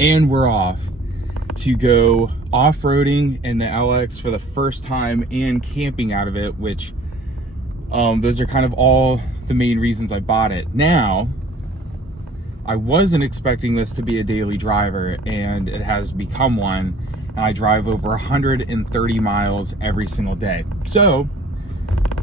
and we're off to go off-roading in the LX for the first time and camping out of it, which those are kind of all the main reasons I bought it. Now, I wasn't expecting this to be a daily driver, and it has become one, and I drive over 130 miles every single day. So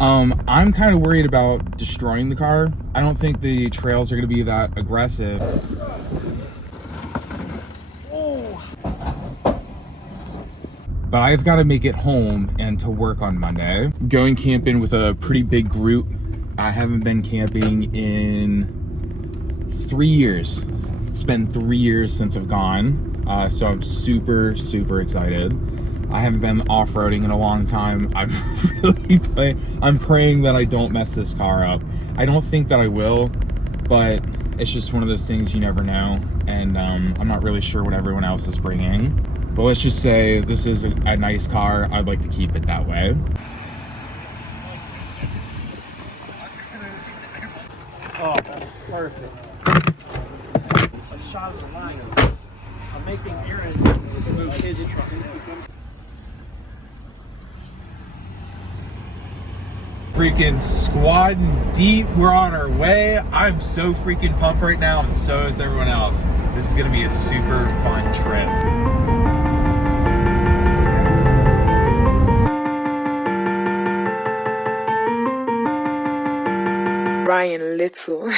I'm kind of worried about destroying the car. I don't think the trails are going to be that aggressive. But I've got to make it home and to work on Monday. Going camping with a pretty big group. I haven't been camping in 3 years. It's been 3 years since I've gone. So I'm super, super excited. I haven't been off-roading in a long time. I'm praying that I don't mess this car up. I don't think that I will, but it's just one of those things you never know. And I'm not really sure what everyone else is bringing. But let's just say this is a nice car. I'd like to keep it that way. Oh, that's perfect. A shot of the line. I'm making Aaron move his truck. Freaking squadding deep. We're on our way. I'm so freaking pumped right now, and so is everyone else. This is gonna be a super fun trip. Ryan Little.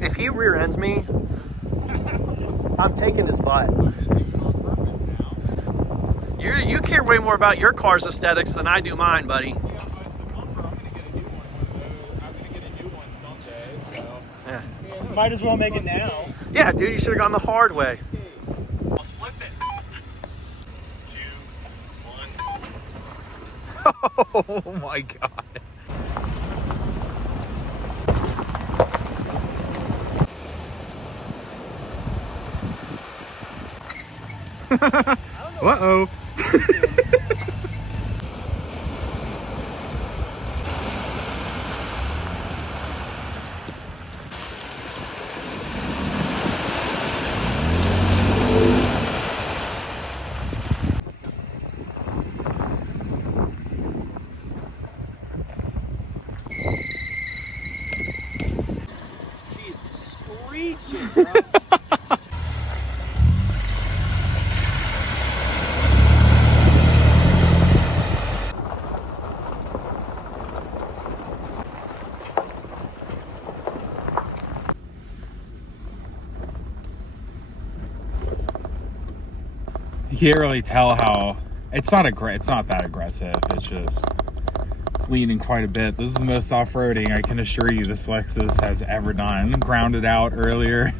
If he rear ends me, I'm taking his butt. You care way more about your car's aesthetics than I do mine, buddy. Yeah. Might as well make it now. Yeah, dude, you should have gone the hard way. Flip it. 2, 1. Oh my God. Uh-oh. She's screeching, bro. You can't really tell how it's not that aggressive. It's leaning quite a bit. This is the most off-roading I can assure you this Lexus has ever done. Grounded out earlier.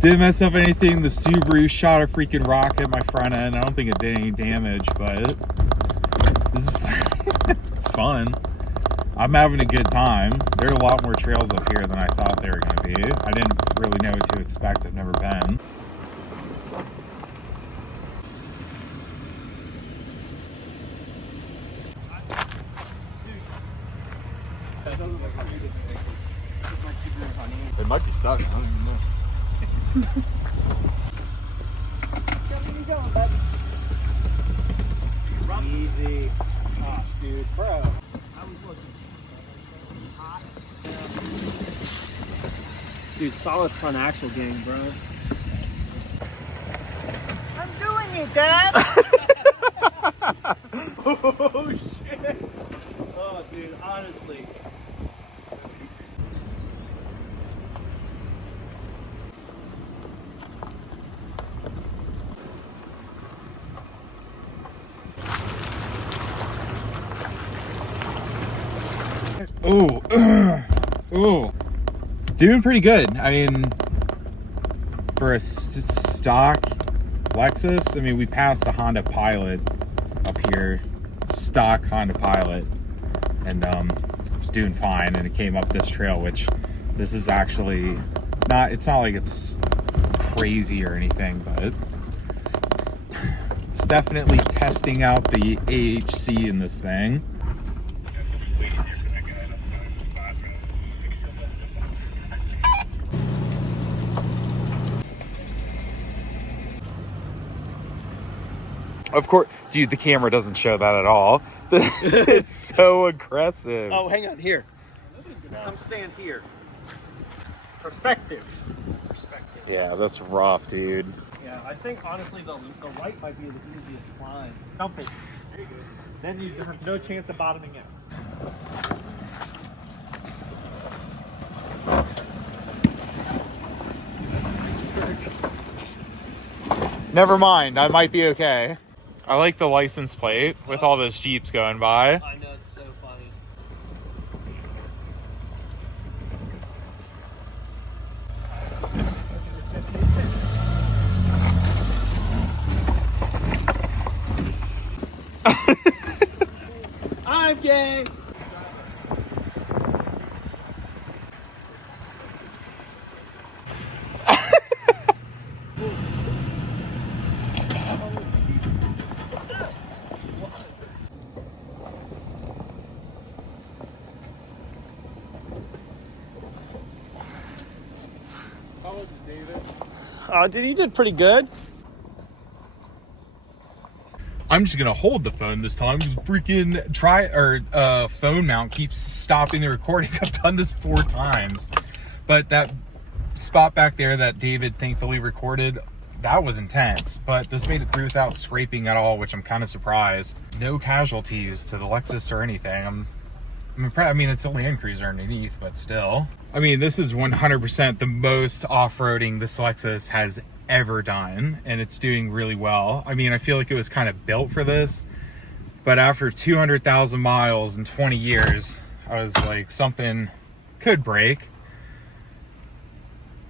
Didn't mess up anything. The Subaru shot a freaking rock at my front end. I don't think it did any damage, but this is it's fun. I'm having a good time. There are a lot more trails up here than I thought they were going to be. I didn't really know what to expect. I've never been. It might be stuck. I don't even know. Easy. Gosh, dude, bro. Dude, solid front axle gang, bro. I'm doing it, Dad. Oh shit! Oh, dude, honestly. Oh, oh, doing pretty good. I mean, for a stock Lexus, I mean, we passed the Honda Pilot up here, stock Honda Pilot, and it's doing fine. And it came up this trail, which this is actually not. It's not like it's crazy or anything, but it's definitely testing out the AHC in this thing. Of course, dude, the camera doesn't show that at all. This is so aggressive. Oh, hang on, here. Come stand here. Perspective. Yeah, that's rough, dude. Yeah, I think honestly the right might be the easiest climb. Dump it. There you go. Then you have no chance of bottoming out. Never mind, I might be okay. I like the license plate with all those Jeeps going by. I know, it's so funny. I'm gay. Dude, you did pretty good. I'm just gonna hold the phone this time. Just freaking phone mount keeps stopping the recording. I've done this 4 times, but that spot back there that David thankfully recorded, that was intense. But this made it through without scraping at all, which I'm kind of surprised. No casualties to the Lexus or anything. I'm impressed. I mean, it's a Landcruiser underneath, but still. I mean, this is 100% the most off-roading this Lexus has ever done, and it's doing really well. I mean, I feel like it was kind of built for this, but after 200,000 miles in 20 years, I was like, something could break.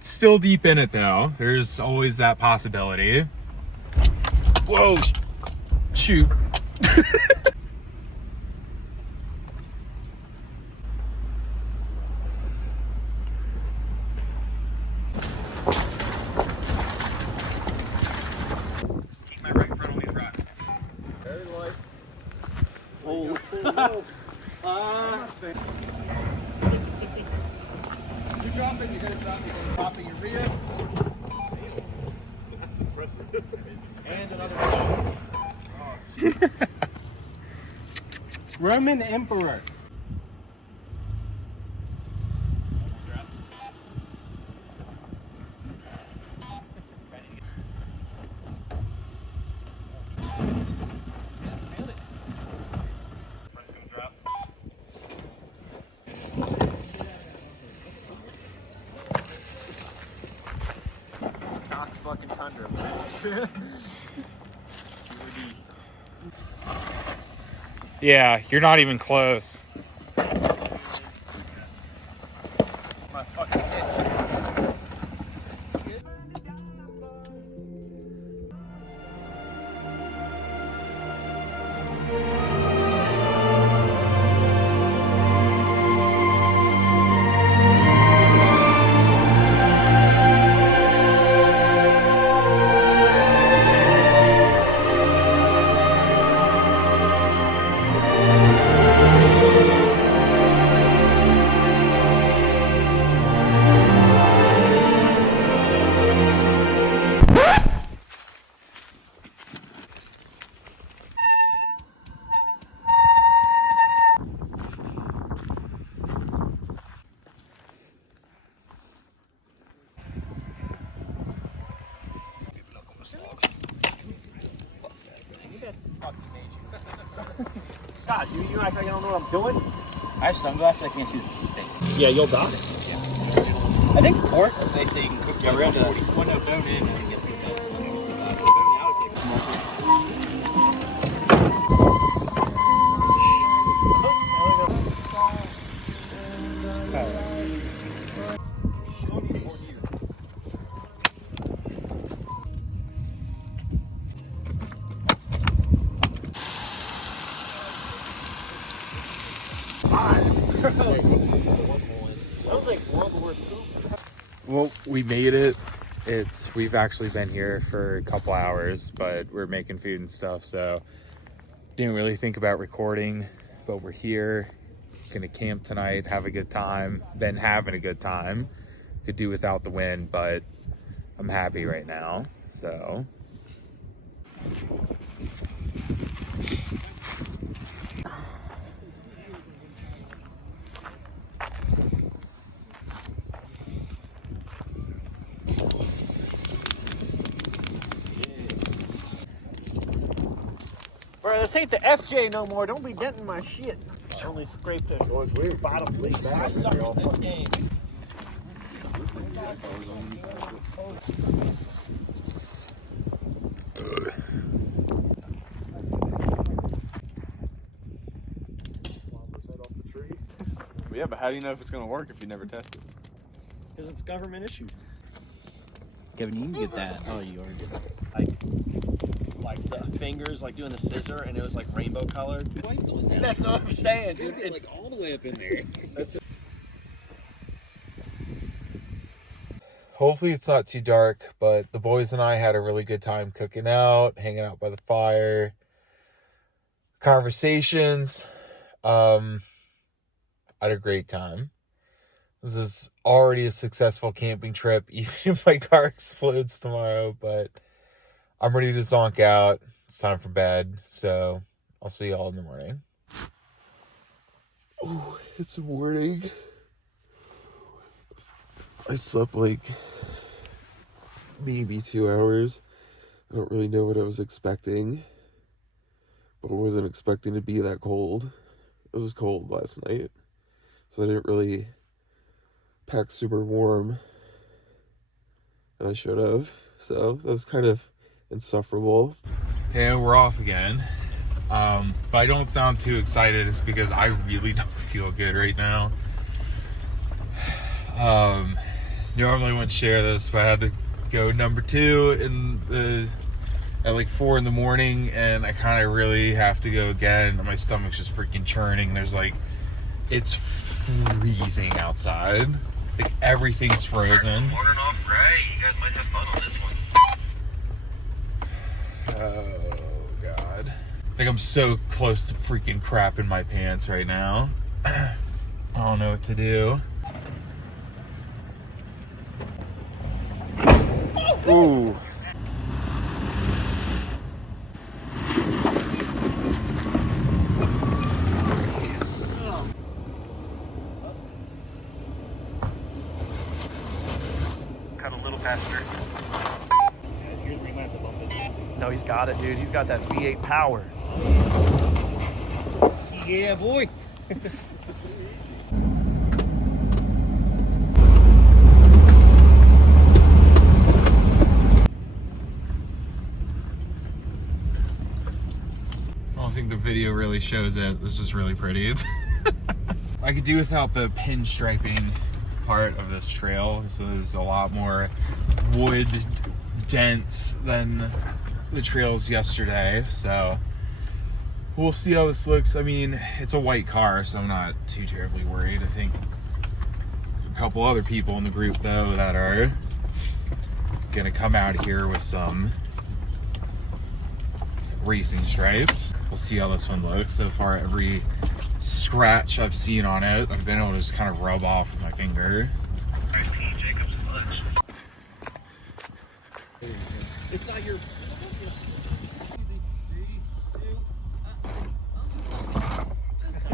Still deep in it though. There's always that possibility. Whoa, shoot. You drop it, you hit it down, you're popping your rear. That's impressive. And another one. Roman Emperor. Fucking Tundra. Yeah, you're not even close. My fucking head. God, dude, you act like I don't know what I'm doing? I have sunglasses. I can't see the thing. Yeah, you'll die. I think pork. They say you can cook your around 40. When I bone in, I think it's good. Well, we made it. We've actually been here for a couple hours, but we're making food and stuff, so didn't really think about recording, but we're here. Gonna camp tonight, have a good time. Been having a good time. Could do without the wind, but I'm happy right now, so. Bro, this ain't the FJ no more. Don't be denting my shit. I only scraped the bottom plate back. I suck at this game. Yeah, but how do you know if it's going to work if you never test it? Because it's government issued. Kevin, you can get that. Oh, you already did that. Like the fingers, like doing the scissor, and it was like rainbow colored. That's what I'm saying, dude. It's like all the way up in there. Hopefully it's not too dark, but the boys and I had a really good time cooking out, hanging out by the fire, conversations. I had a great time. This is already a successful camping trip, even if my car explodes tomorrow, but I'm ready to zonk out. It's time for bed, so I'll see y'all in the morning. Oh, it's morning. I slept like maybe 2 hours. I don't really know what I was expecting, but I wasn't expecting to be that cold. It was cold last night, so I didn't really pack super warm, and I should have, so that was kind of insufferable. Hey, we're off again. If I don't sound too excited, it's because I really don't feel good right now. Normally wouldn't share this, but I had to go number 2 at like 4 in the morning, and I kind of really have to go again. My stomach's just freaking churning. It's freezing outside. Like everything's frozen. You guys might have fun on this one. Oh God. Like I'm so close to freaking crapping my pants right now. I don't know what to do. Ooh. Cut a little faster. No, he's got it, dude. He's got that V8 power. Yeah, boy. I don't think the video really shows it. This is really pretty. I could do without the pinstriping part of this trail. So there's a lot more wood dents than the trails yesterday. So we'll see how this looks. I mean, it's a white car, so I'm not too terribly worried. I think a couple other people in the group, though, that are gonna come out here with some racing stripes. We'll see how this one looks. So far, every scratch I've seen on it, I've been able to just kind of rub off with my finger. It's not your.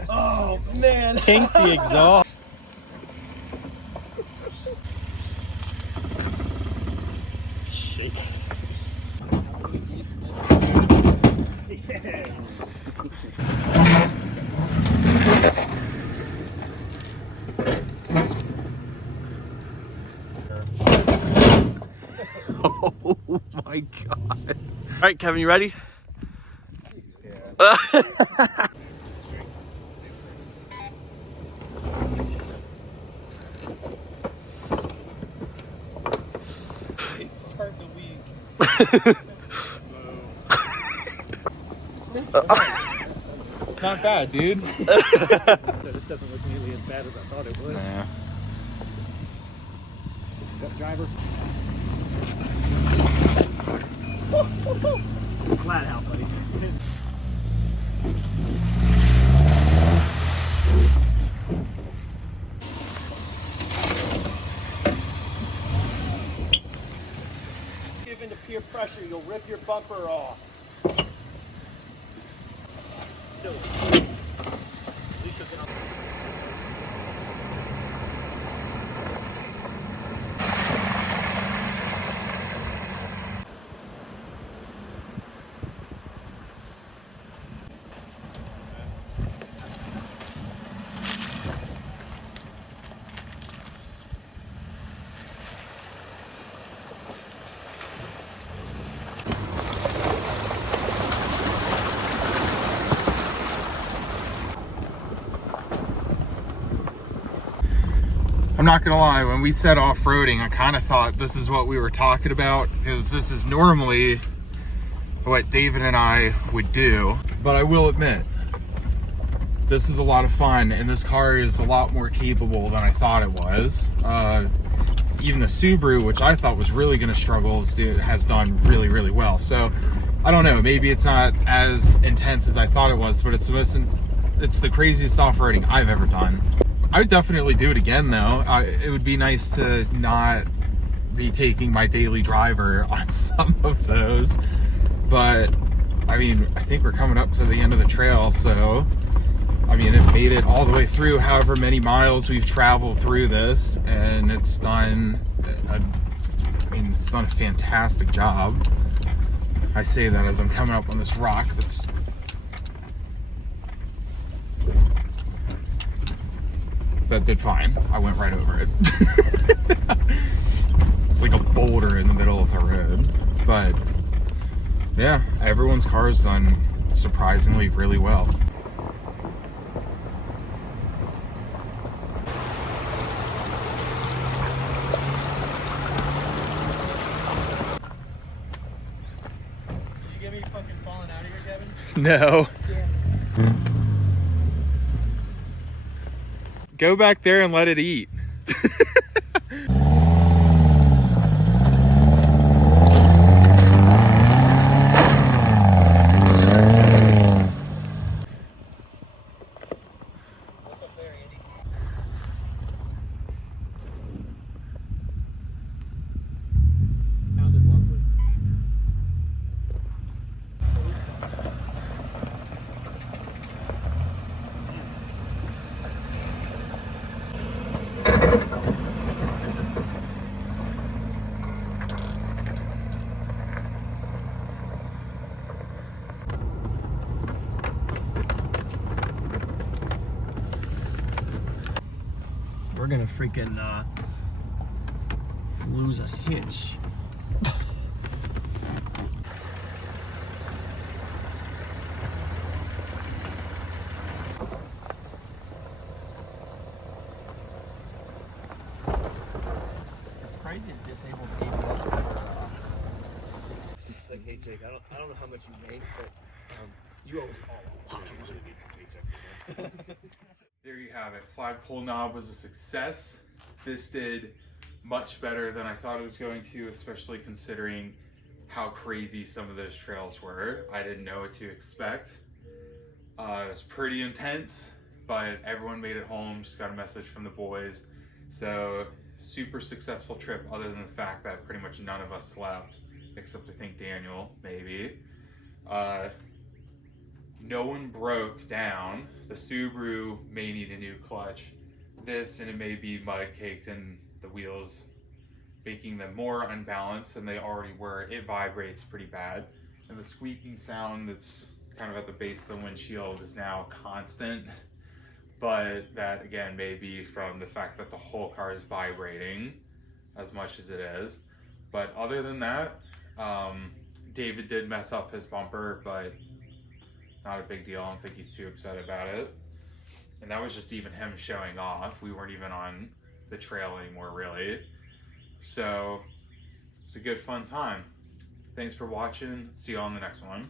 Oh man! Tank the exhaust. Shake. Oh my god. All right, Kevin, you ready? Yeah. It's starting to leak. Not bad, dude. This doesn't look nearly as bad as I thought it would. Nah. Got driver. Flat out, buddy. Give into peer pressure, you'll rip your bumper off. Still. At least you'll get on. I'm not gonna lie, when we said off-roading, I kind of thought this is what we were talking about, because this is normally what David and I would do. But I will admit, this is a lot of fun, and this car is a lot more capable than I thought it was. Even the Subaru, which I thought was really gonna struggle, has done really, really well. So I don't know, maybe it's not as intense as I thought it was, but it's the craziest off-roading I've ever done. I would definitely do it again, though. It would be nice to not be taking my daily driver on some of those. But, I mean, I think we're coming up to the end of the trail, so, I mean, it made it all the way through however many miles we've traveled through this, and it's done, it's done a fantastic job. I say that as I'm coming up on this rock that did fine. I went right over it. It's like a boulder in the middle of the road. But yeah, everyone's car's done surprisingly really well. Did you get me fucking falling out of here, Kevin? No. Yeah. Go back there and let it eat. What's up there, Andy? Sounded lovely. We're gonna freaking lose a hitch. It's crazy it disables ABS for like, hey Jake, I don't know how much you make, but you owe us all a lot of money. There you have it. Flagpole Knob was a success. This did much better than I thought it was going to, especially considering how crazy some of those trails were. I didn't know what to expect. It was pretty intense, but everyone made it home. Just got a message from the boys. So super successful trip, other than the fact that pretty much none of us slept, except I think Daniel, maybe. No one broke down. The Subaru may need a new clutch. This, and it may be mud caked in the wheels, making them more unbalanced than they already were. It vibrates pretty bad. And the squeaking sound that's kind of at the base of the windshield is now constant. But that, again, may be from the fact that the whole car is vibrating as much as it is. But other than that, David did mess up his bumper, but not a big deal. I don't think he's too upset about it. And that was just even him showing off. We weren't even on the trail anymore, really. So it's a good fun time. Thanks for watching. See you on the next one.